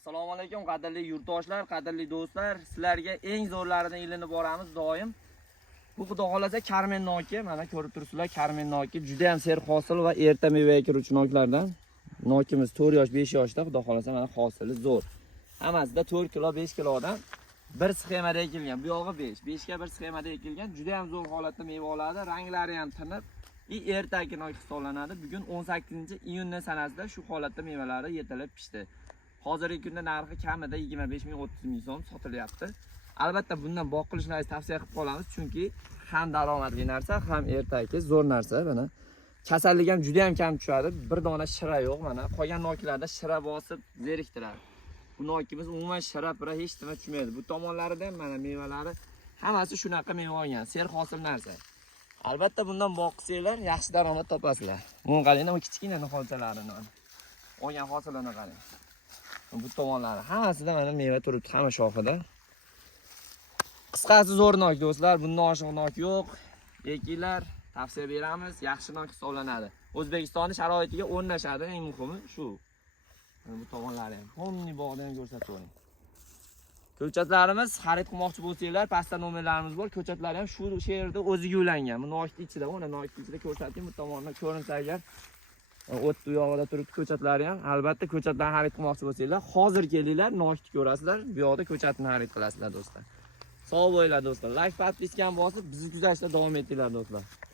Assalomu alaykum qadrli yurtdoshlar, qadrli do'stlar. Sizlarga eng zo'rlarini ilinib boramiz doim. Bu xudo xolasa Karmen noki, mana ko'rib turibsizlar, Karmen noki juda ham ser hosil va erta mevaga kiruvchi noklardan. Nokimiz 4 yosh, 5 yoshda, xudo xolasa mana hosili zo'r. Hammasida 4 kilo, 5 kilodan bir sxemada ekilgan. Bu yog'i 5, 5 ga bir sxemada ekilgan. Juda ham zo'r holatda meva oladi, ranglari ham tiniq. Ertaki nok hisoblanadi. Bugun 18-iyun sanasida shu holatda mevalari yetilib pishdi. Hozirgi kunda narxi kamida 25 ming 30 ming so'm sotilyapti. Albatta bundan boq qilishlaringizni tavsiya qilib qolamiz, chunki ham daromadli narsa, ham ertaki zo'r narsa. Mana kasallik ham juda ham kam tushadi. Bir dona shira yo'q mana. Qolgan noklarda shira bosib zeriktiradi. Bu nokimiz umuman shira pira hech nima tushmaydi. Bu tomonlarida ham mana mevalari hammasi shunaqa meva olgan, ser hosil narsa. Albatta bundan boqsanglar yaxshi daromad topasizlar. Buni qaranglar, bu kichkina niholchalarini. Olgan hosilini qarang. Bu tomonlari hammasida mana meva turibdi, hamma shoxida. Qisqasi zo'r nok do'stlar, bundan oshiq nok yo'q. Ekinglar, tavsiya beramiz, yaxshi nok hisoblanadi. O'zbekistonning sharoitiga o'rnashadi, eng muhimi shu. Bu tomonlari ham, homni bog'da ham ko'rsatib o'ring. Ko'chatlarimiz xarid qilmoqchi bo'lsanglar, pastda nomerlarimiz bor. Ko'chatlar ham shu yerda o'ziga ulangan. Bu nokning ichida, mana nokning ichida ko'rsating, bu tomondan ko'rinsa agar o't u yog'ida turibdi ko'chatlari ham. Albatta ko'chatlarni xarid qilmoqchi bo'lsanglar, hozir kelinglar, nokni ko'rasizlar, bu yoqda ko'chatni xarid qilasizlar do'stlar. Sog' bo'linglar do'stlar. Like, podpiskani bosib, bizni kuzatishda davom etinglar do'stlar.